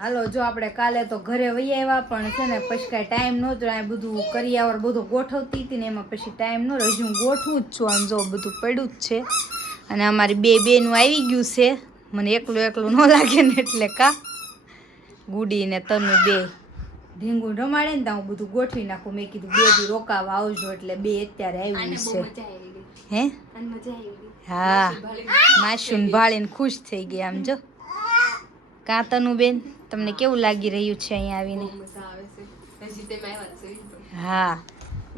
હાલો જો આપણે કાલે તો ઘરે વહી આવ્યા પણ છે ને પછી કાંઈ ટાઈમ નહોતો આ બધું કરિયાવર બધું ગોઠવતી હતી ને એમાં પછી ટાઈમ ન રહ્યો. હું ગોઠવું જ છું. આમ જો બધું પડ્યું જ છે અને અમારી બે બેનું આવી ગયું છે. મને એકલું એકલું ન લાગે ને એટલે કા ગુડી ને તનુ બે ઢીંગું રમાડે ને ત્યાં હું બધું ગોઠવી નાખું. મેં કીધું બે દી રોકાવા આવજો એટલે બે અત્યારે આવી છે. હે હા માશુન ભાળીને ખુશ થઈ ગયા. આમ જો કાંતાનું બેન તમને કેવું લાગી રહ્યું છે અહીંયા આવીને? હા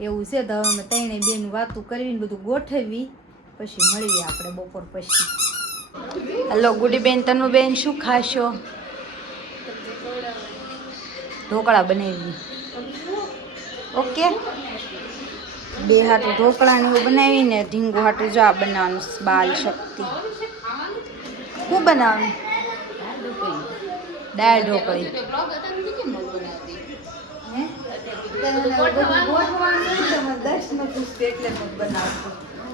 એવું છે. તો હવે અમે ત્રણે બેન વાતું કરવીને બધું ગોઠવી પછી મળીએ આપણે બપોર પછી. હલો ગુડી બેન તનુ બેન શું ખાશો? ઢોકળા બનાવી. ઓકે બે હાટું ઢોકળા ને એવું બનાવીને ઢીંગુ હાટું જો આ બનાવવાનું બાલ શક્તિ. શું બનાવવાનું? દાળ ઢોકળી.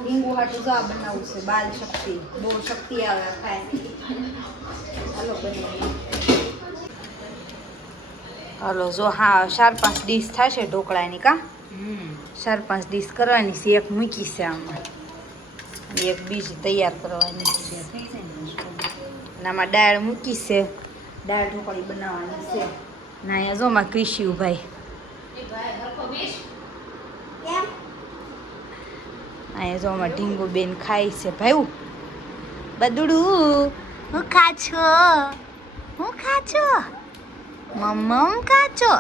ઢીંગુ હાટું જો આ બનાવવું છે બાલ શક્તિ. બહુ શક્તિ આવે ખાય. હાલો બનાવીએ. હાલો જો હા 4-5 ડીશ થશે ઢોકળાની કા 4-5 ડીશ કરવાની છે. એક મૂકી છે આમાં અને એક બીજી તૈયાર કરવાની છે. અને આમાં દાળ મૂકી છે. દાળ ઢોકળી બનાવવાની છે. ના અહીંયા જો માં ક્રિશી ભાઈ અહીંયા જો આમાં ઢીંગુ બેન ખાય છે. ભાઈ બદડું હું ખાછો હું ખાછો મમ્મ કાચો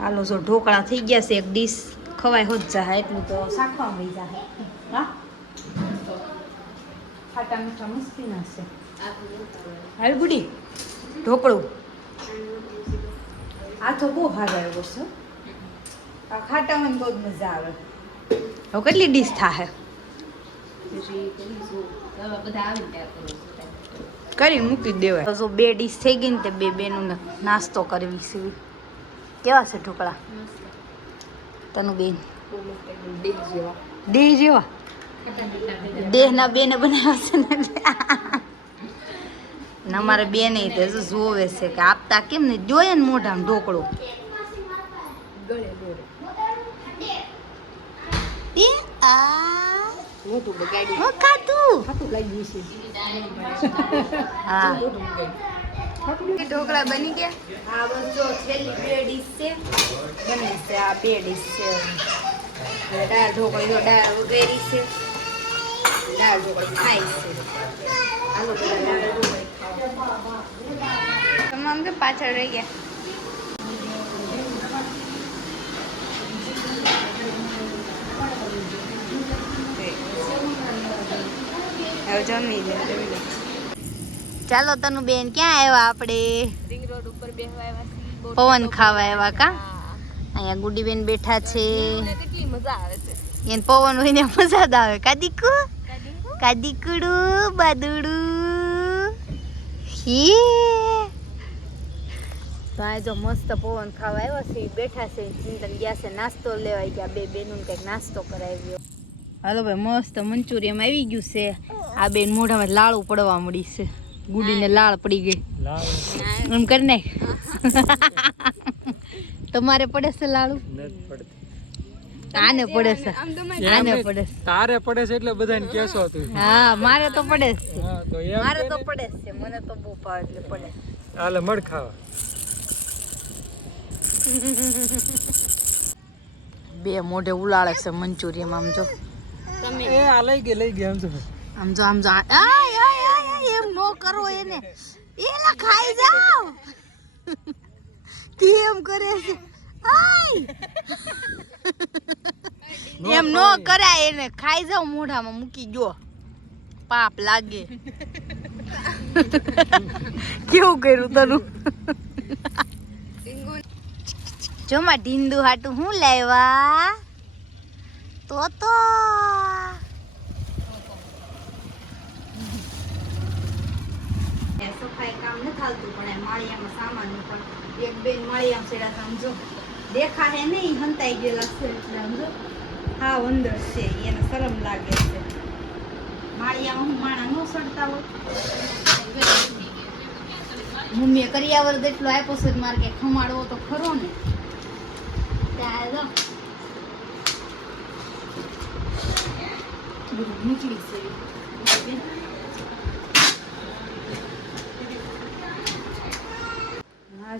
હાલો જો ઢોકળા થઈ ગયા છે. એક ડીશ ખવાય હોત જાય એટલું તો શાખવા મળી જાય. હા ખાટા મીઠા મસ્તી ના છે. હાલ ગુડી ઢોકળું આ તો બહુ સારો આવ્યો છે. આ ખાટામાં બહુ જ મજા આવે. હવે કેટલી ડીશ થાય? કરી મૂકી દેવાય. જો 2 ડીશ થઈ ગઈ ને તે બે બેનું નાસ્તો કરવી છે. કેવા છે ઢોકળા તનુ બેન? દેહ જેવા દેહના બેને બનાવ્યા છે ને અમારે બેન જોવે છે કે આપતા કેમ ને જોઈએ ને મોઢામાં ઢોકળો. ઢોકળા બની ગયા. હા બસ જો છેલ્લી 2 ડીશ છે બને છે. આ 2 ડીશ છે. દાળ ઢોકળી જો દાળ વગેરી છે. દાળ ઢોકળી ખાય છે. હાલો દાળ ઢોકળી ખાવા. તમામ કે પાછળ રહી ગયા. હવે જમી લે. ચાલો તનુ બેન ક્યાં આવ્યા આપણે? રિંગ રોડ ઉપર બેહવા આવ્યા. પવન ખાવા આવ્યા કા? અહીંયા ગુડી બેન બેઠા છે. કેટલી મજા આવે છે. એને પવન હોય ને મજા જ આવે. કાદીકુ કાદીકુડુ બાદુડુ હી તો આ જો મસ્ત પવન ખાવા આવ્યા છે. બેઠા છે. ચિંતન ગયા છે નાસ્તો લેવાય ગયા. બે બેનું કંઈક નાસ્તો કરાવ્યો. હાલો ભાઈ મસ્ત મંચુરિયમ આવી ગયું છે. આ બેન મોઢામાં લાળું પડવા મળી છે. ગુડીને લાળ પડી ગઈ એમ કરી નાખ. તમારે પડે છે લાળું? આને પડે છે. આને પડે છે. તારે પડે છે એટલે બધાને કેસો તું. હા મારે તો પડે છે. મારે તો પડે છે. મને તો બહુ ભાવ એટલે પડે. હાલે મડ ખાવા. બે મોઢે ઉલાળે છે મંચુરિયમ. આમ જો તમે એ આ લઈ ગઈ આમ જો આમ જો આમ જો. આય આય આય એમ નો કરો એને. એલા ખાઈ જાવ કેમ કરે છે? આય એમ નો કરાય એને. ખાઈ જાવ મોઢામાં મૂકી ગયો પાપ લાગે. કેવું કર્યું તનું? જો માં ઢીંદુ હાટું હું લાવ્યા તો સફાઈ કામ ન થાલતું પણ માળિયામાં સામાન પણ એક બેન માળિયામાં સેડા સમજો દેખા હે નહીં હંતાઈ ગયેલા છે એટલે સમજો હા અંદર છે એને શરમ લાગે છે માળિયામાં હું માણા ન સડતા હોય મમ્મીએ કરિયાવર જેટલો આપ્યો છે મારે કે ખમાડવો તો ખરો ને ચાલો નીકળી છે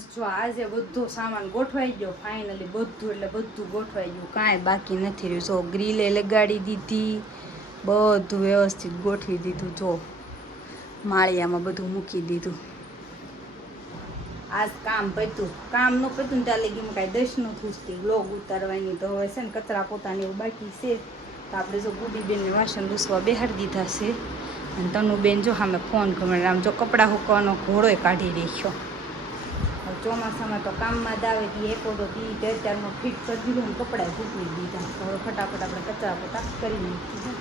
જો આજે બધો સામાન ગોઠવાઈ ગયો ફાઇનલી બધું એટલે બધું ગોઠવાઈ ગયું કાંઈ બાકી નથી રહ્યું જો ગ્રીલે લગાડી દીધી બધું વ્યવસ્થિત ગોઠવી દીધું જો માળિયામાં બધું મૂકી દીધું આજ કામ પત્યું કામ ન પત્યું ને ત્યાં લગી કાંઈ દશ ન થૂસતી બ્લોગ ઉતારવાની તો હવે છે ને કચરા પોતાની એવું બાકી છે તો આપણે જો ગુડીબેનને વાસણ લૂસવા બેહાડી દીધા છે અને તનુબેન જો સામે ફોન ખબર આમ જો કપડાં હુકવાનો ઘોડોય કાઢી રાખ્યો ચોમાસામાં તો કામમાં જ આવે કે એકો તો અત્યારમાં ફિટ કરી દીધું ને કપડાં સૂકવી દીધા તો હવે ફટાફટ આપણે કચરા પોતા કરી નાખીશું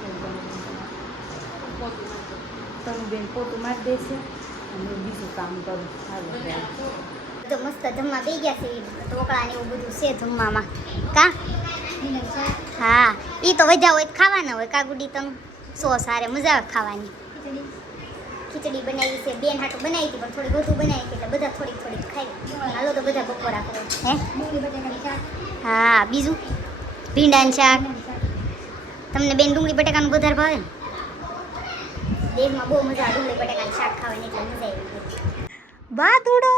તનુબેન પોતું મારી દેશે અને બીજું કામ કરું હાલો તો મસ્ત જમવા બે ગયા છે ઢોકળા ને એવું બધું છે જમવામાં કા હા ઈ તો વધ્યા હોય ખાવાના હોય કાગુડી તમ સોસ હારે મજા આવે ખાવાની ખીચડી બનાવી છે બેન હાટું બનાવી હતી પણ થોડી વધુ બનાવી એટલે બધા થોડીક થોડીક ખાઈ હાલો તો બધા બપોરા કરો હે હા બીજું ભીંડાનું શાક તમને બેન ડુંગળી બટાકાનું વધારે ભાવે ને દેહમાં બહુ મજા આવે ડુંગળી બટાકાનું શાક ખાવાની એટલે મજા આવી બાદુડો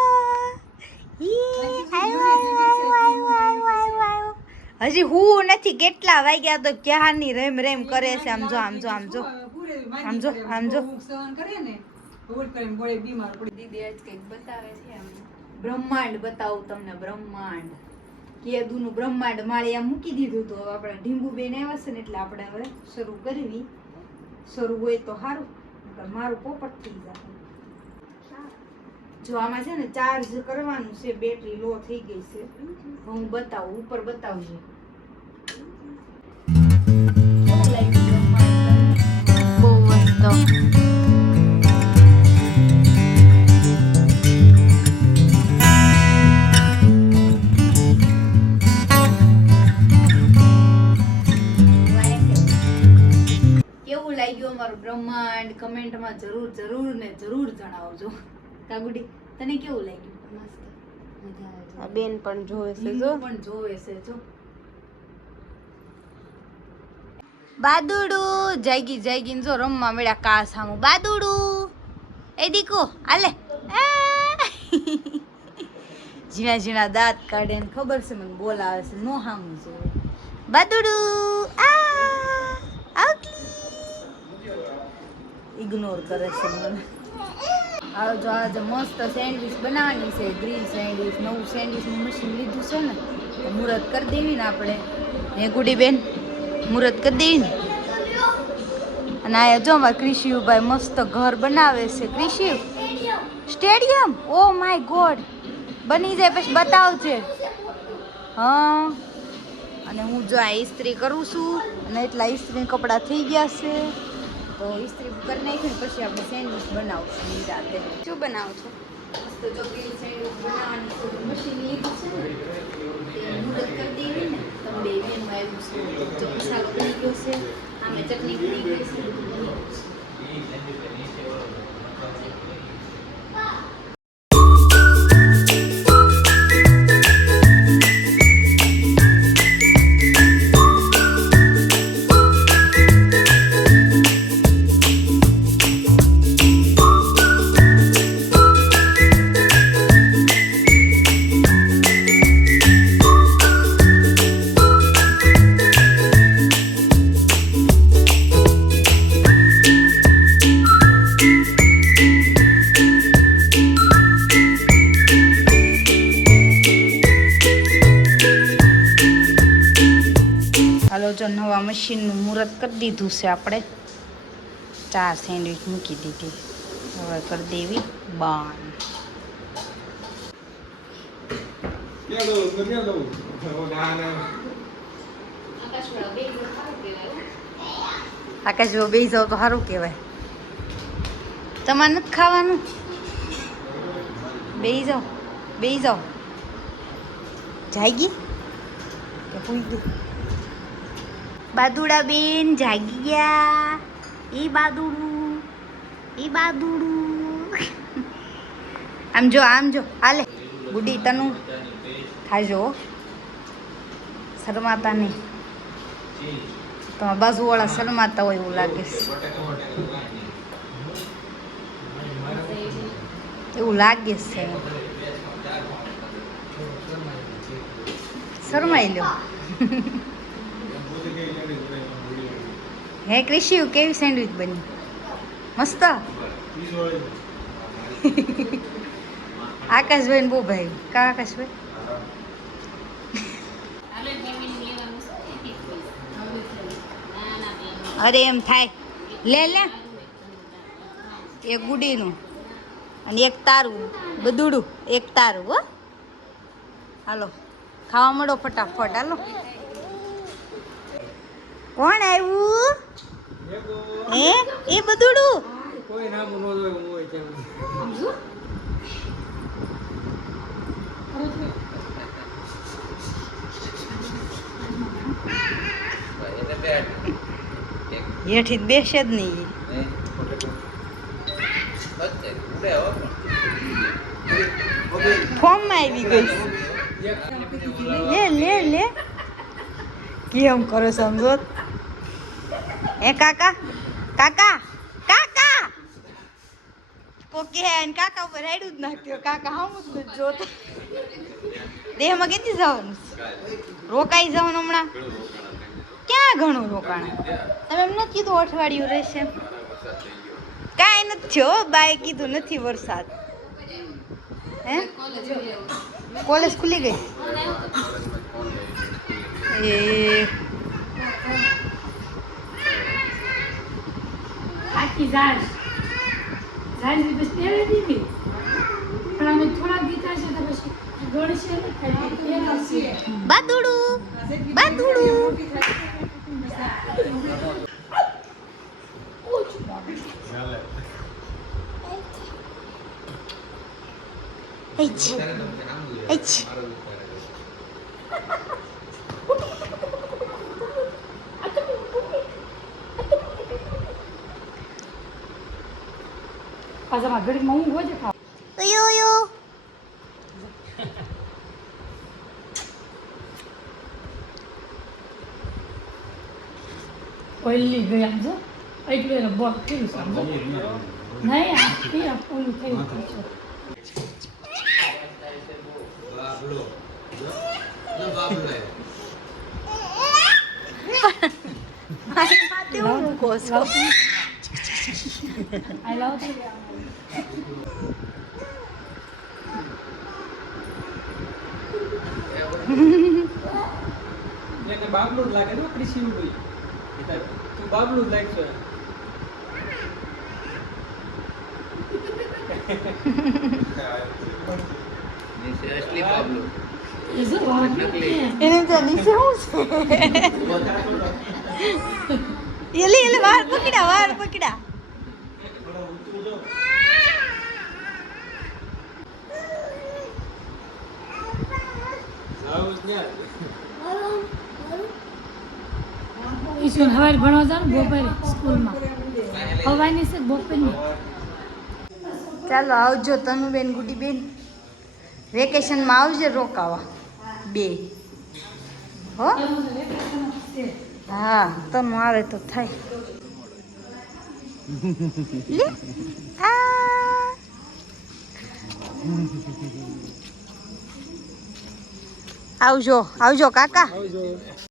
હજી હું નથી કેટલા વાગ્યા તો ક્યારની રેમ રેમ કરે છે આમ જો આમ જો આમ જો આમ જો આમ જો બ્રહ્માંડ બતાવું તમને બ્રહ્માંડ કેદુનું બ્રહ્માંડ માળિયા મૂકી દીધું તો આપણે ઢીંબુબેન આવ્યા છે ને એટલે આપણે હવે શરૂ કરવી શરૂ હોય તો સારું મારું પોપટ થઈ જાય જો આમાં છે ને ચાર્જ કરવાનું છે બેટરી લો થઈ ગઈ છે હું બતાવું ઉપર બતાવજો બહુ મસ્ત કેવું લાગ્યું અમારું બ્રહ્માંડ કમેન્ટમાં જરૂર જરૂર ને જરૂર જણાવજો કાગુડી તને કેવું લાગ્યું આ બેન પણ જોવે છે જો પણ જોવે છે જો બાદુડુ જાગી જાગીને જો રમવા મળ્યા કા સામું બાદુડુ એ દીકો આલે ઝીણા ઝીણા દાંત કાઢે ને ખબર છે મને બોલાવે છે નો હામું જોવે બાદુડુ ઇગ્નોર કરે છે મને આ જો આજે મસ્ત સેન્ડવિચ બનાવવાની છે ગ્રીન સેન્ડવિચ નવું સેન્ડવિચનું મશીન લીધું છે ને તો મુહૂર્ત કરી દેવી ને આપણે હે ગુડીબેન મુહૂર્ત કરી દેવી ને અને આ જો અમારા ક્રિશિવભાઈ મસ્ત ઘર બનાવે છે Krishiv stadium oh my God બની જાય પછી બતાવજે હા અને હું જો આ ઇસ્ત્રી કરું છું અને એટલા ઇસ્ત્રી કપડાં થઈ ગયા છે તો ઇસ્ત્રી કરી નાખીને પછી આપણે સેન્ડવિચ બનાવશું રાતે શું બનાવો છો મસ્ત જો ગ્રીન સેન્ડવિચ બનાવવાની છે મશીન લીધું છે ને તે મુહૂર્ત કરી દેવી ને તમે બે બેનું આવ્યું છે જો મસાલો બની ગયો છે આમે ચટણી બની ગઈ છે બધું બની ગયું છે જો નવા મશીનનું મુહૂર્ત કરી દીધું છે આપણે 4 સેન્ડવિચ મૂકી દીધી હવે કરી દેવી બંધ આકાશ બે જાવ તો સારું કહેવાય તમારે નથી ખાવાનું બે જાઓ જાગી કે પૂઈ ગઈ બાદુડા બેન જાગી ગયા. એ બાદુડું, એ બાદુડું. આમ જો હાલે ગુડી તનુ ખાજો શરમાતા નહીં. તમારા બાજુવાળા શરમાતા હોય એવું લાગે છે. એવું લાગે છે. શરમાઈ લો. હે ક્રિશિવ, કેવી સેન્ડવિચ બની? મસ્ત. આકાશભાઈ ને બહુ ભાઈ. કા આકાશભાઈ? અરે એમ થાય. લે એક ગુડીનું અને એક તારું બધુડું, એક તારું. હો હાલો ખાવા મળો ફટાફટ. હાલો. કોણ આવ્યું? હે એ બધુડું? કોઈ નામ નો હોય હું હોય છે. હેઠી બેસે જ નહીં. ફોર્મમાં આવી ગઈ. લે કેમ કરો સમજો? એ કાકા કોકે હે કાકા ઉપર હેડું જ નાખ્યો. કાકા હમ જ જોતા. દેહમાં કેટલી જવાનું? રોકાઈ જવાનું હમણાં? ક્યાં ઘણું રોકાણ? તમે એમ નથી કીધું અઠવાડિયું રહેશે? કાંઈ નથી થયો. બાય કીધું નથી વરસાદ. હે કોલેજ ખુલી ગઈ? એ આખી ઝાડ બસ પહેરે દીધી પણ અમે થોડા દીધા છે તો પછી ગળશે ને બાદુડું પાછા ઘડીમાં હું હોય ખાવ યો ઓઈલી ગયા જો એટલું એને બોક થયું સમજો નહીં આપી ઓલું થયું છે. I love you. એટલે બાબલું જ લાગે ને કૃષિ ભાઈ. તું બાબલું જ લાગશે. Is it wrong? એને તો નીચે શું છે? એલે વાર પકડા. ઈશ્વર હવારે ભણવા જાવ ને બપોરે સ્કૂલમાં હવાની છે બપોરની. ચાલો આવજો તનુબેન ગુડીબેન. વેકેશનમાં આવજે રોકાવા બે. હો હા તનુ આવે તો થાય. લે આવજો કાકા. આવજો.